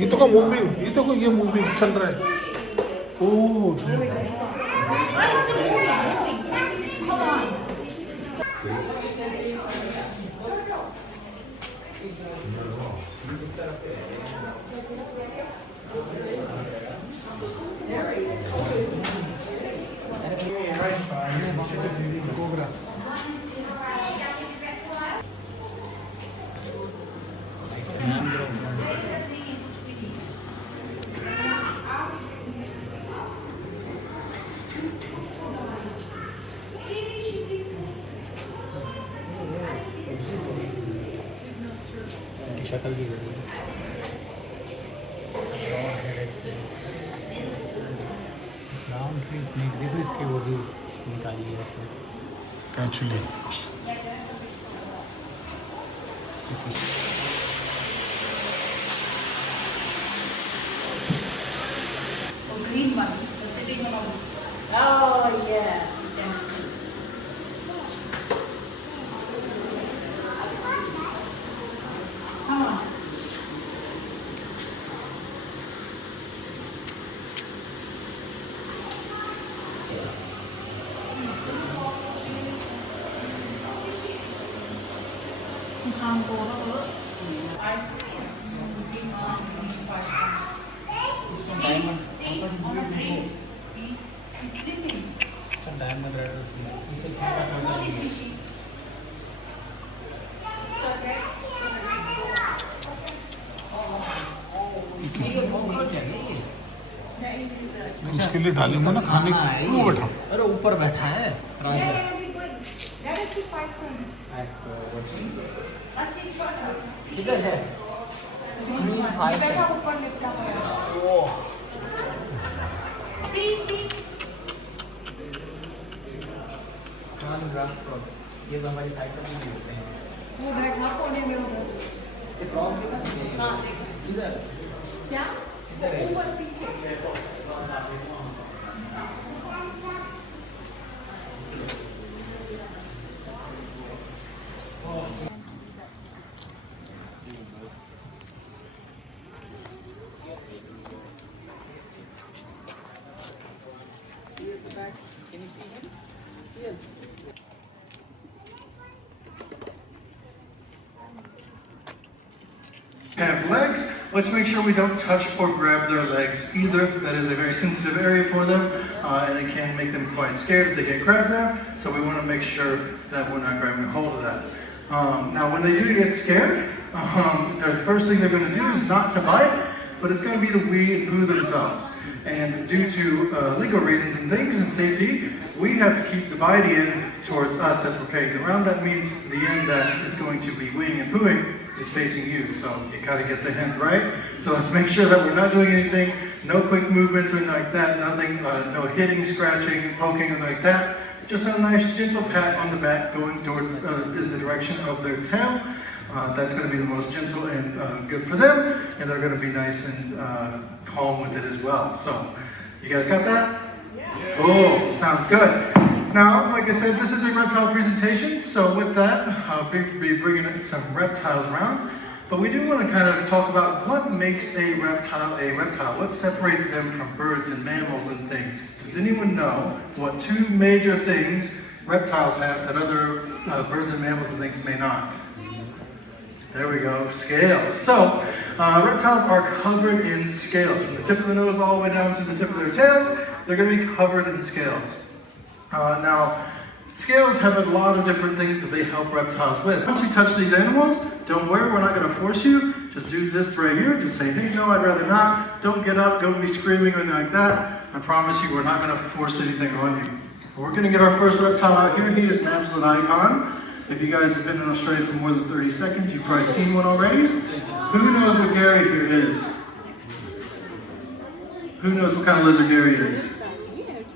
ये तो को मूविंग, ये तो को ये मूविंग चल रहा है। ओह शक्ल भी बड़ी ब्राउन ट्री स्नेक देखो इसके वो भी निकाली है एक्चुअली इसकी green one, the sitting one. Oh yeah, you can see. Come on. Không cô nó ướt. See, on a tree. He's sleeping. Slowly fishing. उसके लिए डालेंगे ना खाने को वो बैठा। अरे ऊपर बैठा है किधर है बैठा ऊपर लिपटा हुआ है। See. ग्रास क्रॉप ये तो हमारी साइड पर नहीं मिलते हैं। वो बैठा कोने में उधर। ये फ्रॉग किधर? हाँ देखो। इधर क्या? ऊपर पीछे। Can you see him? Here. Have legs, let's make sure we don't touch or grab their legs either. That is a very sensitive area for them, and it can make them quite scared if they get grabbed there. So we want to make sure that we're not grabbing a hold of that. Now when they do get scared, the first thing they're going to do is not to bite, but it's going to be to wee and poo themselves. And due to legal reasons and things and safety, we have to keep the bite end towards us as we're pegging around. That means the end that is going to be weeing and pooing is facing you. So you got to get the hand right. So let's make sure that we're not doing anything, no quick movements or anything like that, nothing, no hitting, scratching, poking, or like that. Just a nice gentle pat on the back going towards in the direction of their tail. That's going to be the most gentle and good for them, and they're going to be nice and calm with it as well. So, you guys got that? Yeah. Oh, sounds good. Now, like I said, this is a reptile presentation, so with that, I'll be bringing in some reptiles around. But we do want to kind of talk about what makes a reptile, what separates them from birds and mammals and things. Does anyone know what two major things reptiles have that other birds and mammals and things may not? There we go, scales. So, reptiles are covered in scales. From the tip of the nose all the way down to the tip of their tails, they're going to be covered in scales. Now, scales have a lot of different things that they help reptiles with. Once you touch these animals, don't worry, we're not going to force you. Just do this right here. Just say, hey, no, I'd rather not. Don't get up, don't be screaming or anything like that. I promise you, we're not going to force anything on you. We're going to get our first reptile out here. He is an absolute icon. If you guys have been in Australia for more than 30 seconds, you've probably seen one already. Who knows what Gary here is? Who knows what kind of lizard Gary is?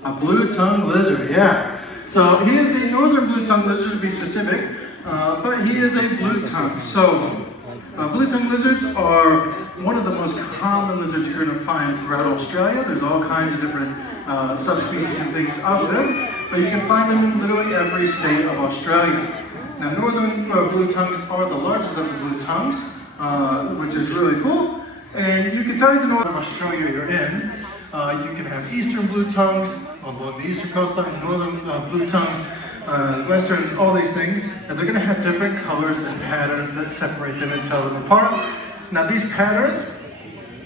A blue-tongued lizard, yeah. So he is a northern blue-tongued lizard to be specific, but he is a blue-tongue. So blue-tongued lizards are one of the most common lizards you're going to find throughout Australia. There's all kinds of different subspecies and things of them, but you can find them in literally every state of Australia. Now, northern blue tongues are the largest of the blue tongues, which is really cool. And you can tell the northern Australia you're in. You can have eastern blue tongues along the eastern coastline, northern blue tongues, westerns, all these things. And they're going to have different colors and patterns that separate them and tell them apart. Now, these patterns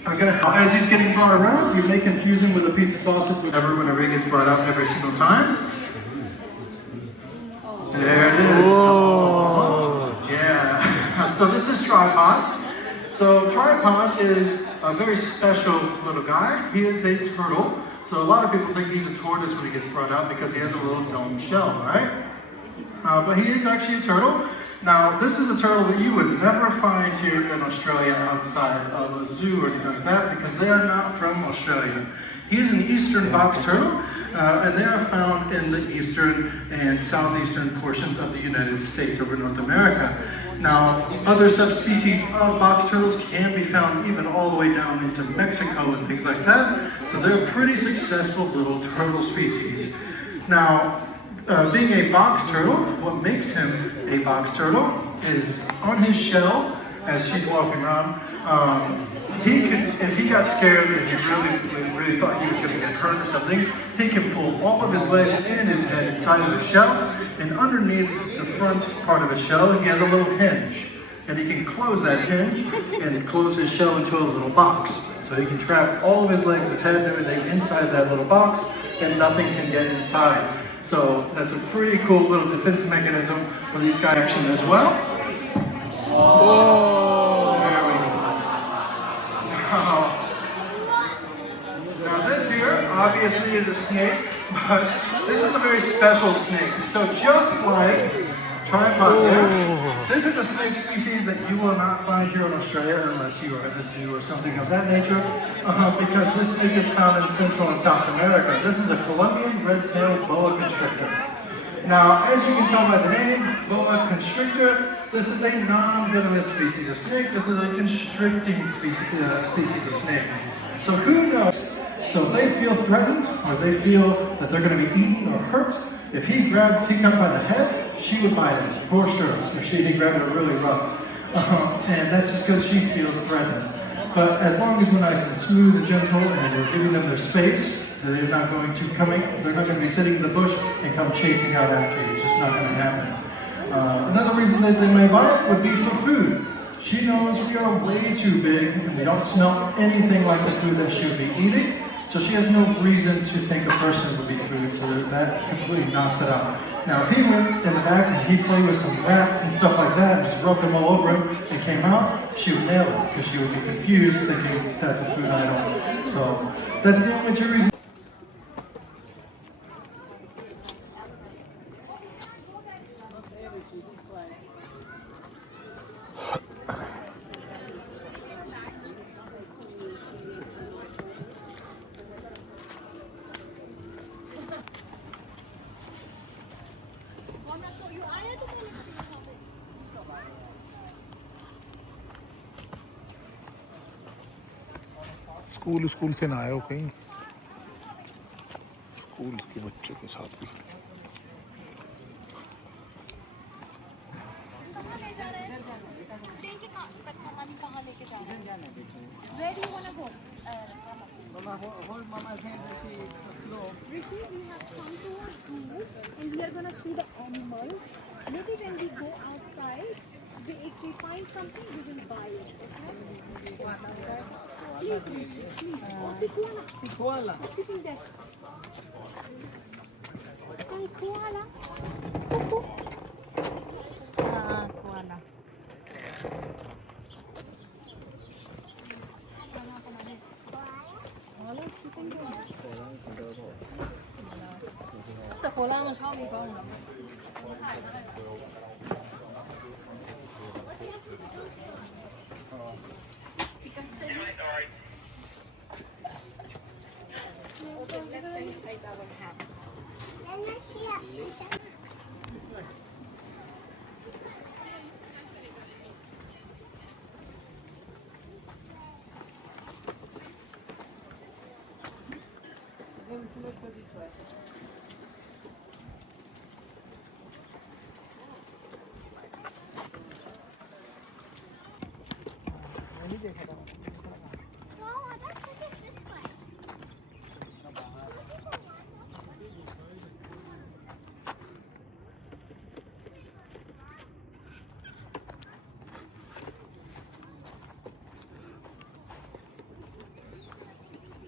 are going to, as he's getting brought around, you may confuse him with a piece of sausage whenever he gets brought out every single time. There it is. Oh, yeah. So this is Tripod. So Tripod is a very special little guy. He is a turtle. So a lot of people think he's a tortoise when he gets brought out because he has a little dome shell, right? But he is actually a turtle. Now, this is a turtle that you would never find here in Australia outside of a zoo or anything like that because they are not from Australia. He is an eastern box turtle, and they are found in the eastern and southeastern portions of the United States over North America. Now, other subspecies of box turtles can be found even all the way down into Mexico and things like that. So they're a pretty successful little turtle species. Now, being a box turtle, what makes him a box turtle is on his shell, as she's walking around, if he got scared and he really thought he was going to get hurt or something, he can pull all of his legs and his head inside of his shell, and underneath the front part of his shell, he has a little hinge. And he can close that hinge and close his shell into a little box. So he can trap all of his legs, his head, and everything inside that little box, and nothing can get inside. So that's a pretty cool little defense mechanism for these guys action as well. Oh, there we go. Now this here obviously is a snake, but this is a very special snake. So just like Tripod there, this is a snake species that you will not find here in Australia unless you are at the zoo or something of that nature, because this snake is found in Central and South America. This is a Colombian red-tailed boa constrictor. Now, as you can tell by the name, boa constrictor, this is a non-venomous species of snake. This is a constricting species of snake. So who knows? So if they feel threatened or they feel that they're going to be eaten or hurt, if he grabbed Teacup by the head, she would bite him, for sure. If he grabbed her really rough. And that's just because she feels threatened. But as long as we're nice and smooth and gentle and we're giving them their space, they're not going to be sitting in the bush and come chasing out after you. It's just not going to happen. Another reason that they may bite would be for food. She knows we are way too big and we don't smell anything like the food that she would be eating. So she has no reason to think a person would be food, so that completely knocks it out. Now, if he went in the back and he played with some rats and stuff like that, and just rubbed them all over him and came out, she would nail it, because she would be confused thinking that's a food item. So that's the only two reasons. School से ना आए हो कहीं school के बच्चों के साथ भी Where do you want to go? Mama, Rishi, we have come to a zoo and we are going to see the animals. Maybe when we go outside, if we find something, we will buy it. Okay? Please, Rishi, please. Oh, see koala. See koala. Oh, sitting there. Hi, koala. Cuckoo. Koala.แต่โคราชมันชอบมีกล้องนะ Let's sanitize our hands.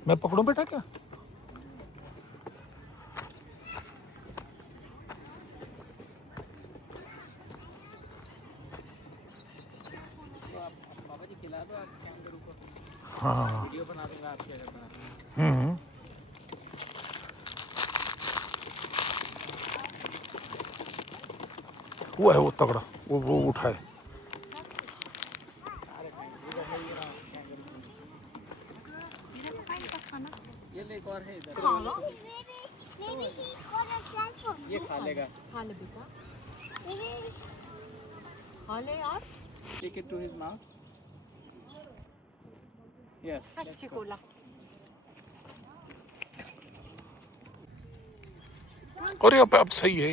मैं पकड़ूं बेटा क्या? पापा जी खिला दो आप kangaroo को। हाँ। Video बना दूंगा आपके अगर बनाना है। वो है वो तगड़ा, वो उठाए। सारे खाएंगे इधर है ये रहा कैंगरू। ये ले एक और है इधर। ये खा लेगा। खा ले बेटा, खा ले यार। Take it to his mouth. Yes. Let's go. और ये अब सही है।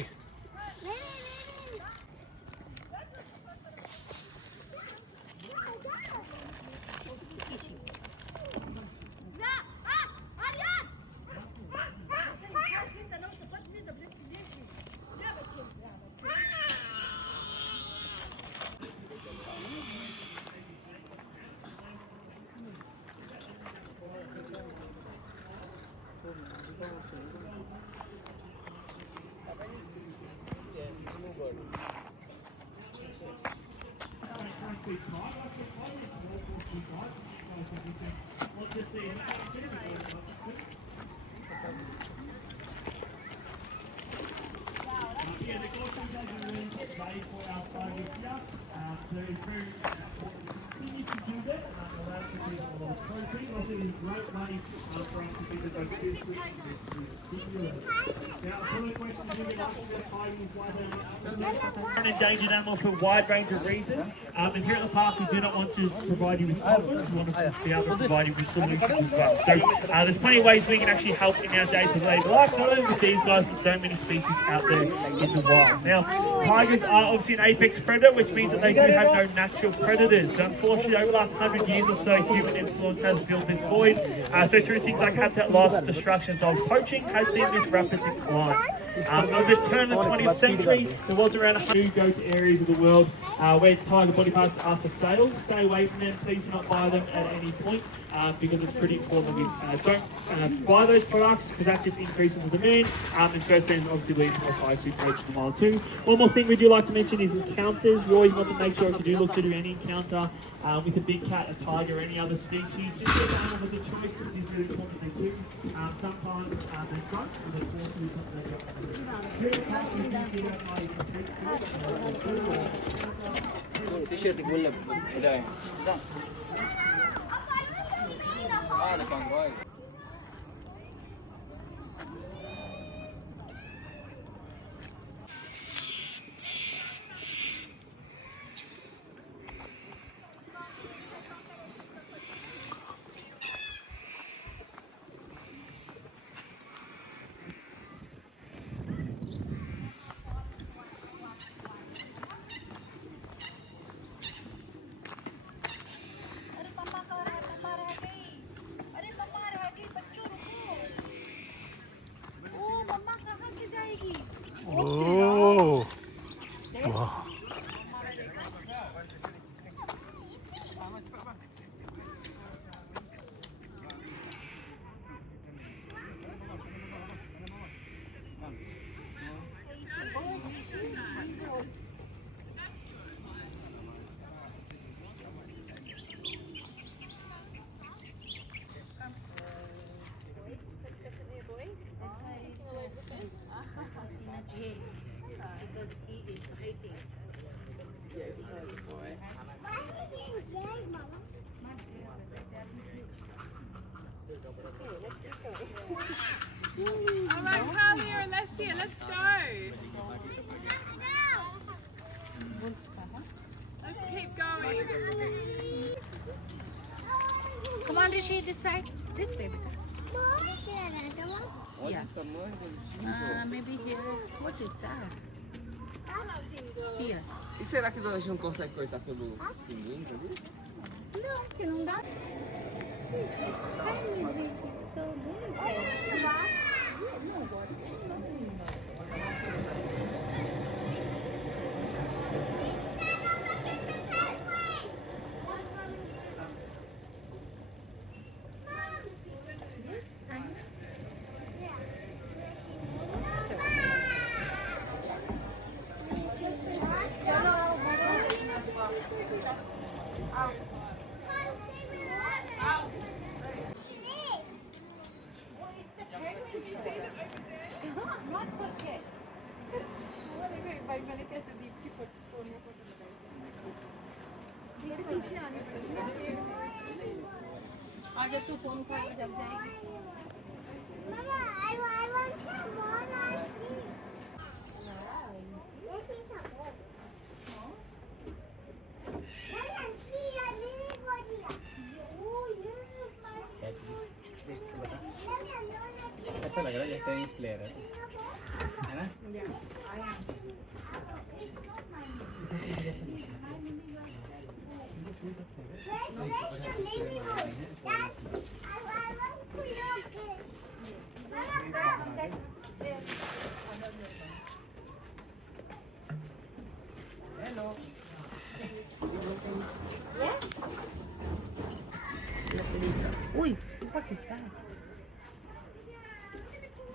An endangered animal for a wide range of reasons. And here at the park, we do not want to provide you with problems. We want to be able to provide you with solutions as well. So there's plenty of ways we can actually help in our day-to-day life, not only with these guys, but so many species out there in the wild. Now, tigers are obviously an apex predator, which means that they do have no natural predators. So unfortunately, over the last 100 years or so, human influence has filled this void. So through things like habitat loss, destruction, dog poaching has seen this rapid decline. Over the turn of the 20th century, there was around 100 go to areas of the world where tiger body parts are for sale. Stay away from them. Please do not buy them at any point because it's pretty important that we don't buy those products because that just increases the demand and first then obviously leads to more tigers to be poached in the wild too. One more thing we do like to mention is encounters. We always want to make sure if you do look to do any encounter with a big cat, a tiger, or any other species, just get the animal with the choice is really important thing too. Sometimes they front and they force you to something like T-shirt يقول لك بداية. هذا كان رايق. ओह वाह। All right, Carly or Alessia, let's go. Let's keep going. Come on, Rishi, this side. This way, beta. Yeah. Maybe here. What is that? Here. E será que a gente não consegue cortar pelo pinguim ali? Não, que não dá. Not for cat. मैंने कैसे दीप की phone में photo लगाई मेरे पीछे आने पड़ेगी आज तू फोन कर जब जाएगी Mama, I want some more ice cream. Let me some more. Mama, see, I really got it. Oh, yes, my food. ऐसा लग रहा है जैसे टेनिस प्लेयर है ना? Uy, what is that?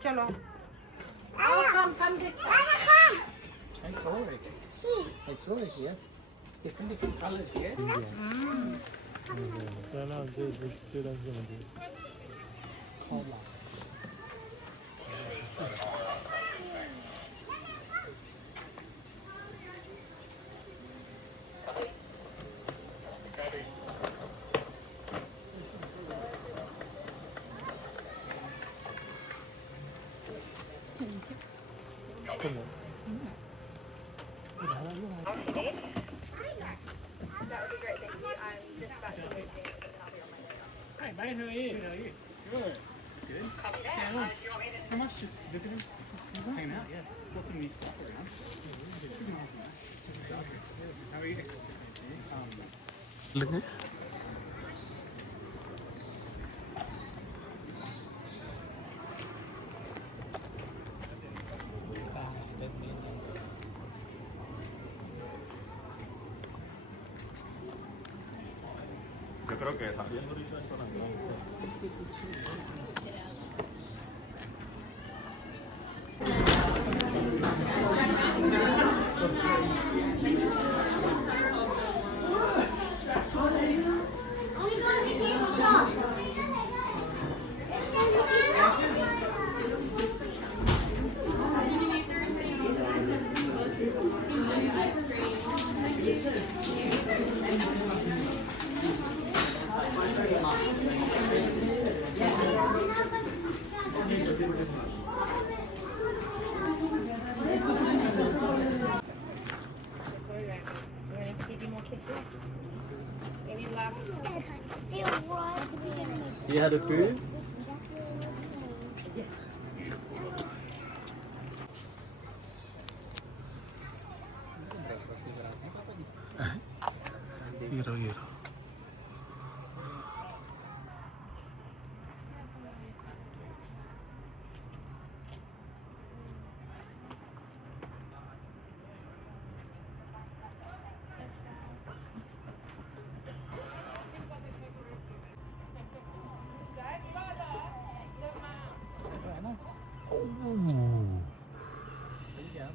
Chalo. Come this side. I saw it. I saw it, yes. Different colors, yes? Hi, mate, how are you? Good. Good. Yeah. How much? Just look at him. Hanging out, yeah. Got some new stuff around. How are you? Yo creo que está bien durito esto también. You had a cruise? ये रहो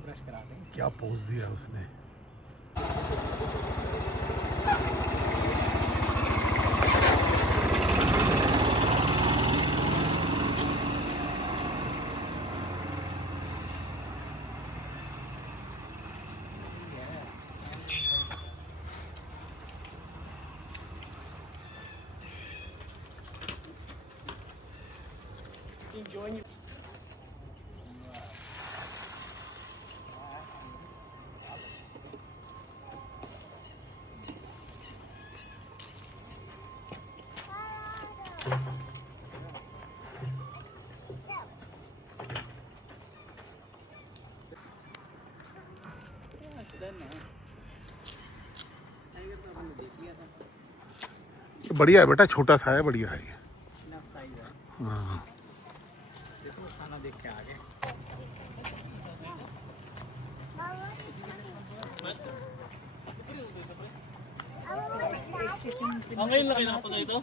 brush करा देंगे। क्या pose दिया उसने। बढ़िया है बेटा, छोटा सा है, बढ़िया है ये। हाँ खाना देख के आगे Okay, laki na po na ito.